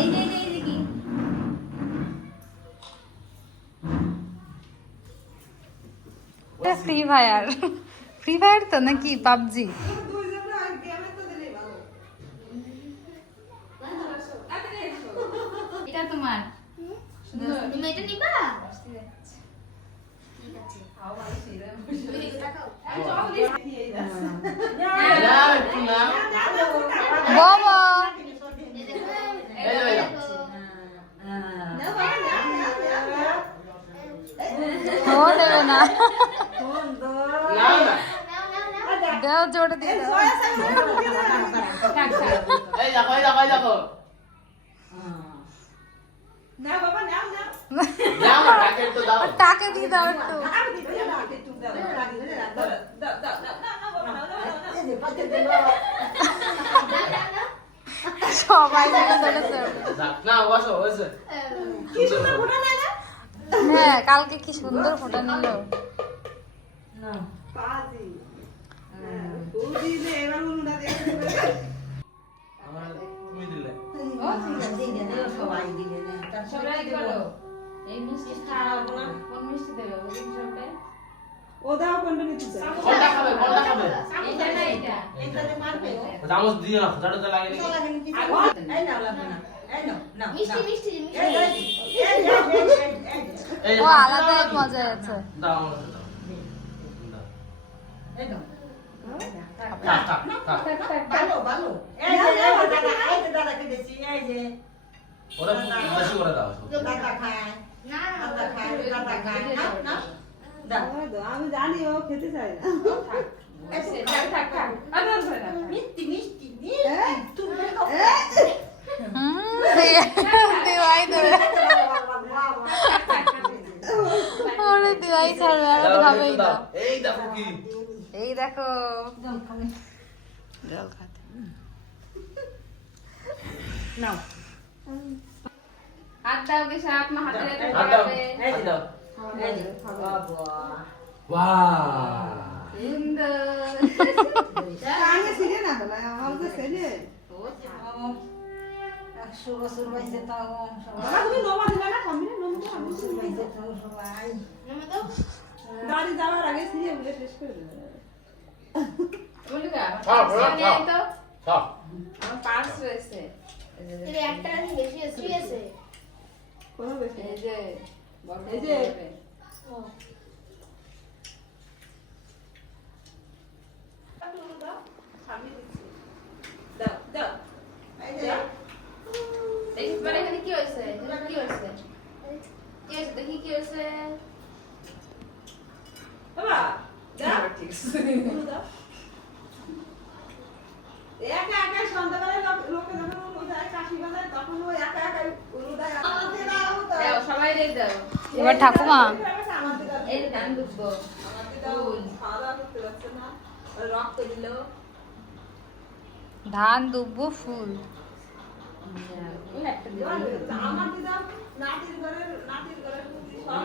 এই যে কি ফ্রি ফায়ার, ফ্রি ফায়ার তো নাকি পাবজি? এটা তোমার তুমি এটা নিবা? ঠিক আছে খাও ভাই তুমি এটা খাও বাবা ও দেবে না, দেও জোরে দিয়ে দাও। টাকা দিয়ে দাও একটু। সবাই মিলে ধরেছে। হ্যাঁ কালকে কি সুন্দর ফোটা নিল। ও আলাদা এক মজা আছে। আমি জানি ও খেতে চাই না। দিওয়াই দেবে, ওরে দিওয়াই ছাড়বে, আর তো খাবেই না। এই দেখো জল খাতে নাও হাত দাও কে সাপ না হাতে রেখে খাবে সুন্দর কানে ছিড়ে না বলা আমার তো ছেড়ে তুমি নোমা দিলে না কমবে বাড়ি যাওয়ার আগে ছিড়ে বলে শেষ করে দেবে। বলুগা তো আমার পার্স রয়েছে একটা রানি বেশি আছে কোনো বেশি এই যে এই যে দাও দাও এই যে এই মানে এখানে কি হয়েছে কি হয়েছে কি হয়েছে দেখি কি হয়েছে বাবা দাও ঠিক আছে দাও একা একা সন্ধ্যাবেলা লোকে যখন উলুদায় কাশি বাজায় তখন ও একা একা উলুদায় আমাদের দাও দাও সবাই রে দাও এবার ঠাকুমা এই যে ধান দুধবো আমাদের দাও খাওয়া দাওয়া করতে পারছে না রক্ত দিল ধান দুব্বো ফুল। আমাদের দাও নাতির ঘরের সব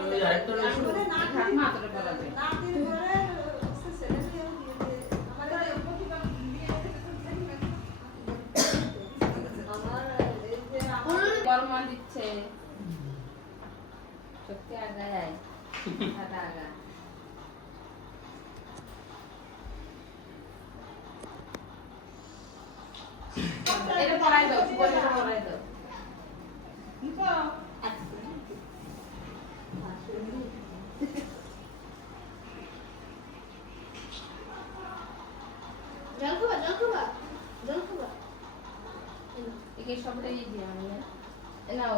ঠাকুমা তোরে বলাবে নাতির ঘরের ছেলে মেয়েও দিয়ে দে আমাদের প্রতিটা দিয়ে আমার এই যে বর্মা দিচ্ছে সত্যি আগা যায় হাতা আগা এটা পড়াই দাও সুবর্ণা পড়াই দাও জল খাবা একে সবটাই দিয়ে আমি নাও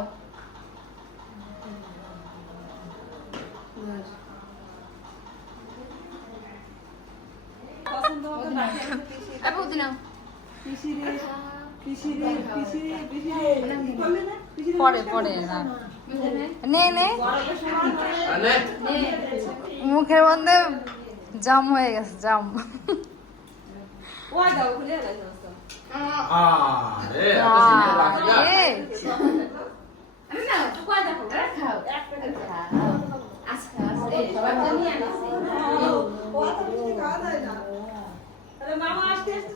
পছন্দ মতো নাকি আপু দিনাও পিসিরে পিসিরে পিসিরে পিসিরে বললে না পরে পরে না নে নে মুখের মধ্যে জাম হয়ে গেছে জাম। ওই দাও খুলে গেছে আমি না কয় দেখো খাও একটা খাও আচ্ছা এই সবার জন্য আনিছি ও তো কিছু খাওয়া যায় না তাহলে মামা আসতে আসতে